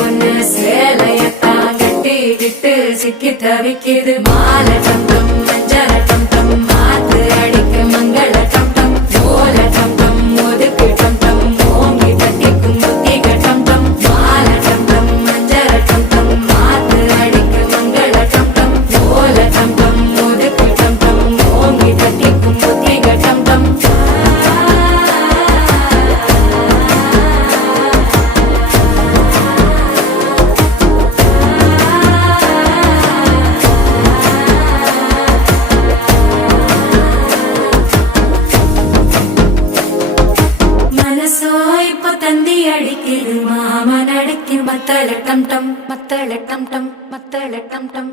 ஒண்ணு சேலையத்தான் கட்டிக்கிட்டு சிக்கி தவிக்குது. மாலை டம் மஞ்சள டம் மாத்து அடிக்க மங்கள டம் ஓல டம் ஒதுக்கு டம் ஓங்கி தட்டிக்கும் புத்திக டம் மாலை டம் மஞ்சள டம் மாத்து அடிக்க மங்கள டம் ஓல டம் ஒதுக்கு டம் ஓங்கி தட்டிக்கும் புத்திக டம் இப்ப தந்தி அடிக்குது மாமன் அடிக்கு மத்தள டம் டம் மத்தள டம் டம் மத்தள டம் டம்